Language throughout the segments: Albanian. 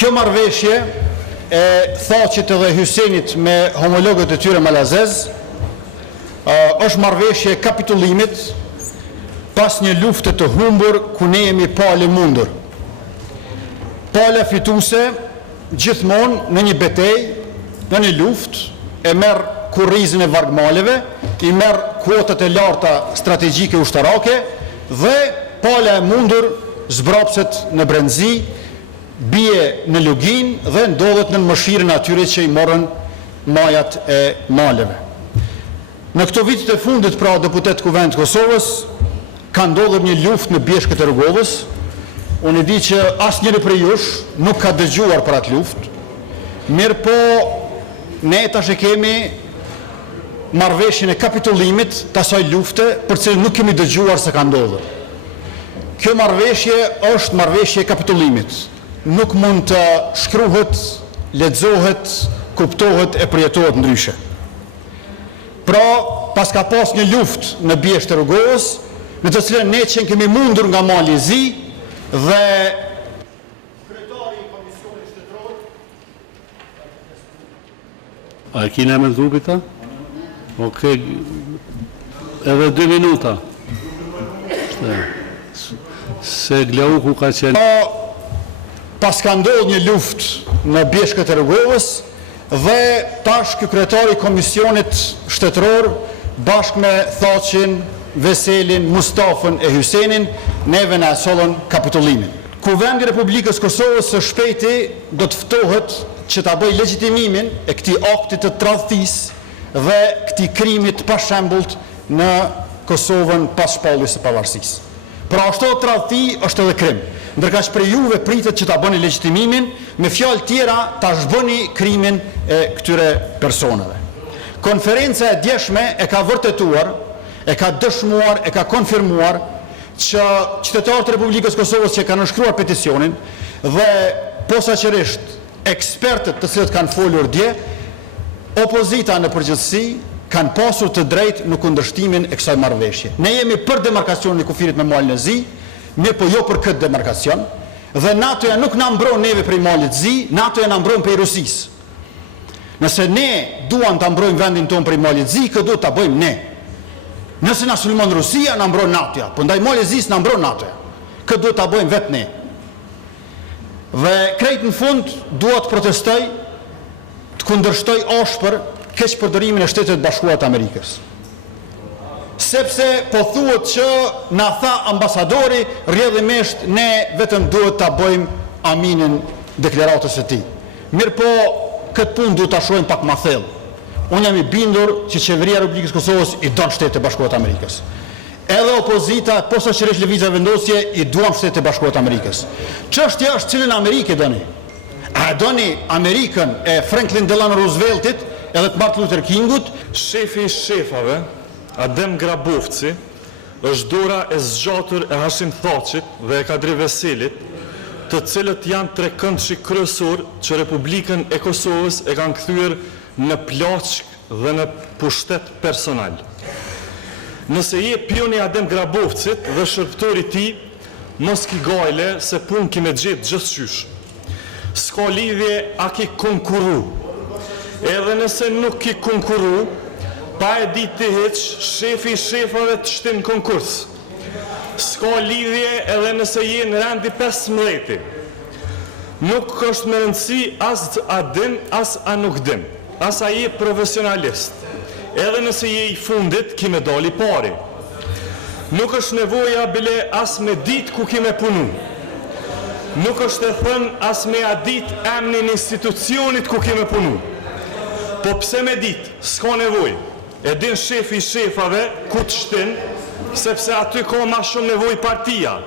Kjo marrëveshje e Thaqit edhe Hysenit me homologët e tyre malazez është marrëveshje e kapitullimit pas një lufte të humbur ku ne jemi pale mundur. Pala fituese gjithmonë në një betej, në një luftë, e merr kurrizin e vargmaleve, i merr kuotat e larta strategjike ushtarake dhe pala e mundur zbrapset në brendzi, bie në lugin dhe ndodhet në mëshirën atyre që i morën majat e maleve. Në këto vitet e fundit, pra deputet Kuvendit të Kosovës, ka ndodhur një luftë në bjeshkët e Rrugovës. Unë e di që asnjëri prej jush nuk ka dëgjuar për atë luftë, mirë po ne tash e kemi marrëveshjen e kapitullimit të asaj lufte për cilën nuk kemi dëgjuar se ka ndodhur. Kjo marrëveshje është marrëveshje e kapitullimit. Nuk mund të shkruhet, lexohet, kuptohet e përjetohet ndryshe. Pra, pas ka pas një luftë në bjeshkët e Rrugovës, në të cilën ne që kemi mundur nga mali i zi dhe kryetari i Komisionit Shtetëror. A e kina me grupit ta? Okej, edhe 2 minuta. Se Glauku ka qenë. Pas ka ndodhur një luftë në bjeshkët e Rrugovës dhe tash ky kryetari i Komisionit Shtetëror bashkë me Thaqin, Veselin, Mustafën e Hysenin, neve na sollën kapitullimin. Kuvendi i Republikës Kosovës së shpejti do të ftohet që ta bëjë legjitimimin e këtij akti të tradhtisë dhe këtij krimit pa shembullt në Kosovën pas shpalljes së pavarësisë. Pra ashtu tradhti është edhe krim. Ndërkaq për juve pritet që ta bëni legjitimimin, me fjalë tjera ta zhbëni krimin e këtyre personave. Konferenca e djeshme e ka vërtetuar, e ka dëshmuar, e ka konfirmuar që qytetarët e Republikës Kosovës që kanë nënshkruar peticionin dhe posaçërisht ekspertët të cilët kanë folur dje, opozita në përgjithësi kanë pasur të drejtë në kundërshtimin e kësaj marrëveshje. Ne jemi për demarkacionin e kufirit me malin e zi, mirë po jo për këtë demarkacion, dhe NATO-ja nuk na mbron neve prej malit zi, NATO-ja na mbron prej Rusisë. Nëse ne duam ta mbrojmë vendin tonë prej malit zi, këtë duhet ta bëjmë ne. Nëse na sulmon Rusia, na mbron NATO-ja, po ndaj malit zi na mbron NATO-ja. Këtë duhet ta bëjmë vetë ne. Dhe krejt në fund duhet të protestoj, të kundërshtoj ashpër keqpërdorimin e Shtetit Bashkuar të Amerikës. Sepse po thuhet që na tha ambasadori, rrjedhimisht ne vetëm duhet ta bëjmë aminin deklaratës së tij. Mirë po, këtë punë duhet ta shohim pak më thellë. Unë jam i bindur që qeveria e Republikës Kosovës i don Shtetin Bashkuar të Amerikës. Edhe opozita, posaçërisht Lëvizja Vendosje, i duam Shtetin Bashkuar të Amerikës. Çështja është cilën Amerikë doni. A doni Amerikën e Franklin Delano Rooseveltit edhe të Martin Luther Kingut? Shefi i shefave, Adem Grabovci, është dora e zgjatur e Hashim Thaqit dhe e Kadri Veselit, të cilët janë tre këndshik kryesor që Republikën e Kosovës e kanë kthyer në plaçk dhe në pushtet personal. Nëse je pioni Adem Grabovcit dhe shërbëtori i tij, mos ki gajle se punë kime gjetë gjithçysh. S'ka lidhje a ki konkuru. Edhe nëse nuk ki konkuru, pa e ditë të hiq, shefi i shefave të shtin konkurs. S'ka lidhje edhe nëse je në rendi 15. Nuk është me rëndësi as a dim, as a nuk dim. As a je profesionalist. Edhe nëse je i fundit, ki me dali pari. Nuk është nevoja bile as me dit ku ki me punu. Nuk është e thënë as me a dit emnin institucionit ku ki me punu. Po pse me dit, s'ka nevoj. E din shefi i shefave ku të shtin, sepse aty ka ma shumë nevoj partia.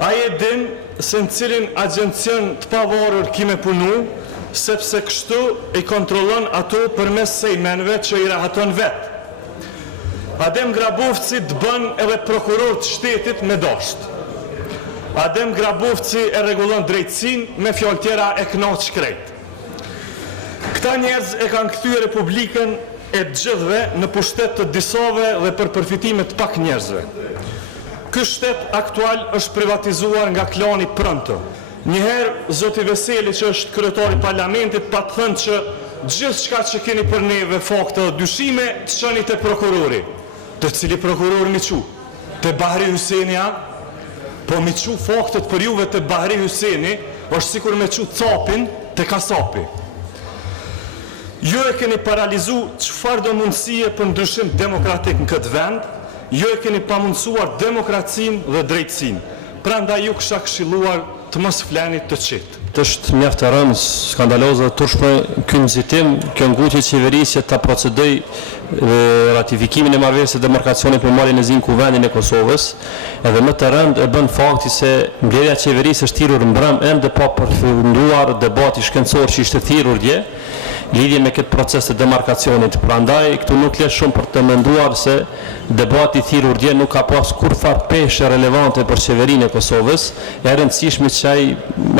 A e din se në cilin agencion të pavarur ki me punu, sepse kështu i kontrollon ato përmes sejmenve që i rahaton vetë. Adem Grabovci të bën edhe prokuror të shtetit me dasht. Adem Grabovci e rregullon drejtësinë, me fjalë tjera e knaq shkrejt. Këta njerëz e kanë kthyer Republikën e të gjithëve në pushtet të disave dhe për përfitime të pak njerëzve. Ky shtet aktual është privatizuar nga klani Pronto. Njëherë, zoti Veseli, që është kryetari i parlamentit, pa të thënë që gjithë shka që keni për neve fakte dhe dyshime, të qëni të prokurori. Të cili prokuror mi qu? Të Bahri Hyseni, a? Po mi qu faktet për juve të Bahri Hyseni, është sikur me qu capin të kasapi. Jo e keni paralizu qëfar do mundësie për ndryshim demokratik në këtë vend, jo e keni pamundësuar demokracin dhe drejtsin. Prandaj ju kësha këshiluar të mos flenit të qitë. Është mjaft e rëndë, skandaloze dhe turshme ky nxitim, kjo ngutje e qeverisë ta procedoj ratifikimin e marrëveshjes së demarkacionit me marrjen e zi në Kuvendin e Kosovës, edhe më të rëndë e bën fakti se mbledhja e qeverisë është thirrur mbrëm ende pa përfunduar debati shkencor që ishte thirrur dje lidhje me këtë proces të demarkacionit. Prandaj këtu nuk le shumë për të menduar se debati thirrur dje nuk ka pas kurfar peshë relevante për qeverinë e Kosovës, e rëndësishme që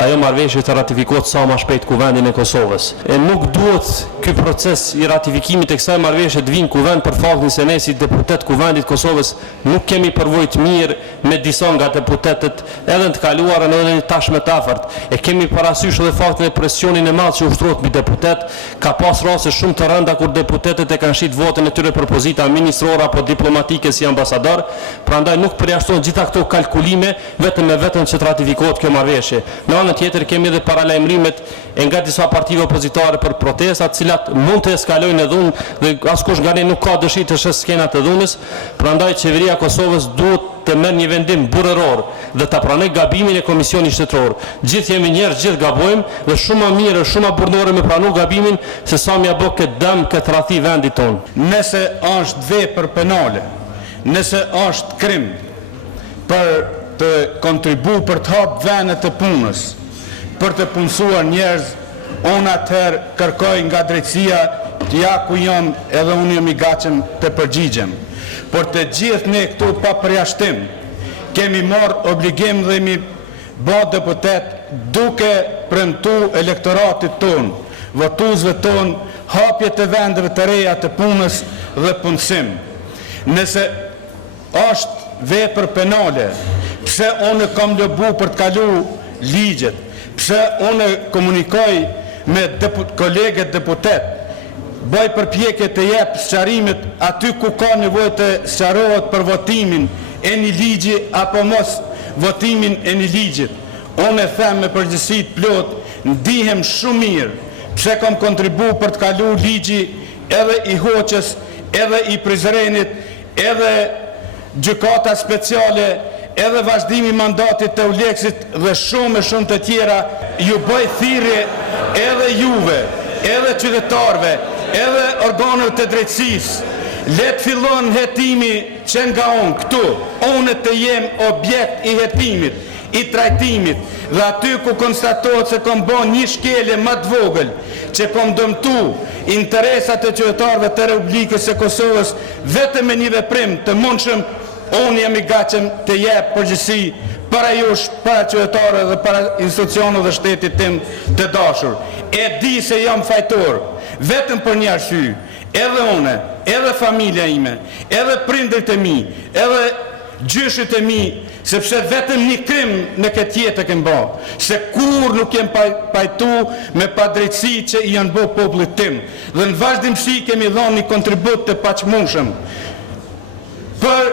ajo marrëveshje të ratifikohet sa më shpejt Kuvendin e Kosovës. E nuk duhet ky proces i ratifikimit të kësaj marrëveshje të vinë Kuvend për faktin se ne si deputet Kuvendit të Kosovës nuk kemi përvojë të mirë me disa nga deputetët edhe të kaluarën edhe në tashme të afërt. E kemi parasysh edhe faktin e presionin e madh që ushtrohet mbi deputet. Ka pas raste shumë të rënda kur deputetët e kanë shit votën e tyre për pozita ministrore apo diplomatike si ambasador, prandaj nuk përjashton gjitha këto kalkulime vetëm që të ratifikohet kjo marrëveshje. Në anën tjetër kemi edhe paralajmërimet nga disa partive opozitare për protesta, të cilat mund të eskalojnë në dhunë dhe askush nga ne nuk ka dëshirë të shës skenat e dhunës, prandaj qeveria e Kosovës duhet të merr një vendim burrëror dhe ta pranoj gabimin e Komisionit Shtetëror. Gjithë jemi njerëz, gjithë gabojmë dhe shumë më mirë, shumë më burrëror me pranu gabimin se sa më bë këtë dëm, këtë rradhi vendit tonë. Nëse është vepër penale, nëse është krim për të kontribu për të hapë vendet të punës, për të punësuar njerëz, unë atëherë kërkoj nga drejtësia të ja ku jam edhe unë jam i gatshëm të përgjigjem. Por të gjithë ne këtu pa përjashtim, kemi marrë obligim dhe mi bë deputet duke premtu elektoratit tonë, votuesve tonë, hapje të vendeve të reja të punës dhe punësim. Nëse është vepër penale, pse unë kam lëbu për të kalu ligjet, pse unë komunikoj me kolegët deputet, bëj përpjekje të jep sqarimet aty ku ka nevojë të sqarohet për votimin e një ligji apo mos votimin e një ligjit. Unë e them me përgjegjësi të plot, ndihem shumë mirë pse kam kontribu për të kalu ligji edhe i Hoqës, edhe i Prizrenit, edhe gjykata speciale, edhe vazhdimi mandatit të Uleksit dhe shumë të tjera. Ju bëj thirrje edhe juve, edhe qytetarve, edhe organeve të drejtësisë, le të fillon hetimi që nga unë këtu, unë të jem objekt i hetimit, i trajtimit, dhe aty ku konstatohet se kom bon një shkelje më të vogël, që kom dëmtu interesat e qytetarëve të Republikës së Kosovës vetëm me një veprim të mundshëm, unë jam i gatshëm të jep përgjegjësi para jush, para qytetarëve dhe para institucioneve dhe shtetit tim të dashur. E di se jam fajtor, vetëm për një arsye, edhe une, edhe familja ime, edhe prindërit e mi, edhe gjyshit e mi, sepse vetëm një krim në këtë jetë e kem bë, se kur nuk jem pajtu me padrejtësi që i janë bë popullit tim, dhe në vazhdimsi kemi dhënë një kontribut të paqmunshëm për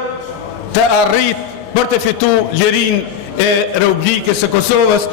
të arrit, për të fitu lirinë e Republikës së Kosovës